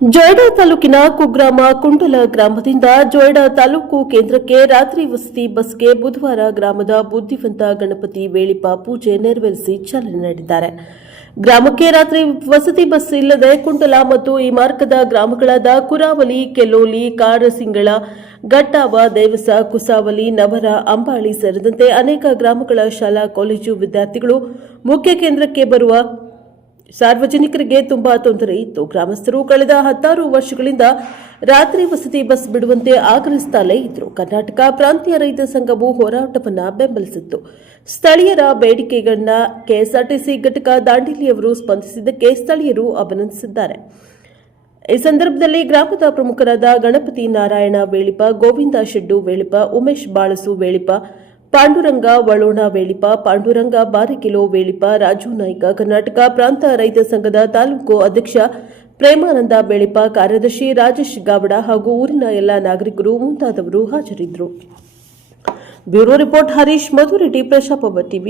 ಜೊಯ್ಡಾ ತಾಲೂಕಿನ ಕುಗ್ರಾಮ ಕುಂಡಲ ಗ್ರಾಮದಿಂದ ಜೊಯ್ಡಾ ತಾಲೂಕು ಕೇಂದ್ರಕ್ಕೆ ರಾತ್ರಿ ವಸತಿ ಬಸ್ಗೆ ಬುಧವಾರ ಗ್ರಾಮದ ಬುದ್ಧಿವಂತ ಗಣಪತಿ ವೇಳಿಪ ಪೂಜೆ ನೆರವೇರಿಸಿ ಚಾಲನೆ ನೀಡಿದ್ದಾರೆ. ಗ್ರಾಮಕ್ಕೆ ರಾತ್ರಿ ವಸತಿ ಬಸ್ ಇಲ್ಲದೆ ಕುಂಡಲ ಮತ್ತು ಈ ಮಾರ್ಗದ ಗ್ರಾಮಗಳಾದ ಕುರಾವಲಿ, ಕೆಲೋಲಿ, ಕಾರಸಿಂಗಳ, ಗಟ್ಟಾವ, ದೇವಸ, ಕುಸಾವಲಿ, ನವರ, ಅಂಬಾಳಿ ಸೇರಿದಂತೆ ಅನೇಕ ಗ್ರಾಮಗಳ ಶಾಲಾ ಕಾಲೇಜು ವಿದ್ಯಾರ್ಥಿಗಳು ಮುಖ್ಯ ಕೇಂದ್ರಕ್ಕೆ ಬರುವ ಸಾರ್ವಜನಿಕರಿಗೆ ತುಂಬಾ ತೊಂದರೆ ಇತ್ತು. ಗ್ರಾಮಸ್ಥರು ಕಳೆದ 16 ವರ್ಷಗಳಿಂದ ರಾತ್ರಿ ವಸತಿ ಬಸ್ ಬಿಡುವಂತೆ ಆಗ್ರಹಿಸುತ್ತಲೇ ಇದ್ದರು. ಕರ್ನಾಟಕ ಪ್ರಾಂತೀಯ ರೈತ ಸಂಘವು ಹೋರಾಟವನ್ನು ಬೆಂಬಲಿಸಿತ್ತು. ಸ್ಥಳೀಯರ ಬೇಡಿಕೆಗಳನ್ನ ಕೆಎಸ್ಆರ್ಟಿಸಿ ಘಟಕ ದಾಂಡೇಲಿಯವರು ಸ್ಪಂದಿಸಿದ್ದಕ್ಕೆ ಸ್ಥಳೀಯರು ಅಭಿನಂದಿಸಿದ್ದಾರೆ. ಈ ಸಂದರ್ಭದಲ್ಲಿ ಗ್ರಾಮದ ಪ್ರಮುಖರಾದ ಗಣಪತಿ ನಾರಾಯಣ ವೇಳಿಪ, ಗೋವಿಂದ ಶೆಡ್ಡು ವೇಳಿಪ, ಉಮೇಶ್ ಬಾಳಸು ವೇಳಿಪ, ಪಾಂಡುರಂಗ ವಳೋಣ ವೇಳಿಪ, ಪಾಂಡುರಂಗ ಬಾರಿಕಿಲೋ ವೇಳಿಪ, ರಾಜು ನಾಯ್ಕ, ಕರ್ನಾಟಕ ಪ್ರಾಂತ ರೈತ ಸಂಘದ ತಾಲೂಕು ಅಧ್ಯಕ್ಷ ಪ್ರೇಮಾನಂದ ವೇಳಿಪ, ಕಾರ್ಯದರ್ಶಿ ರಾಜೇಶ್ ಗಾವಡ ಹಾಗೂ ಊರಿನ ಎಲ್ಲ ನಾಗರಿಕರು ಮುಂತಾದವರು ಹಾಜರಿದ್ದರು. Bureau report Harish Madhureddy, Prajaprabha TV.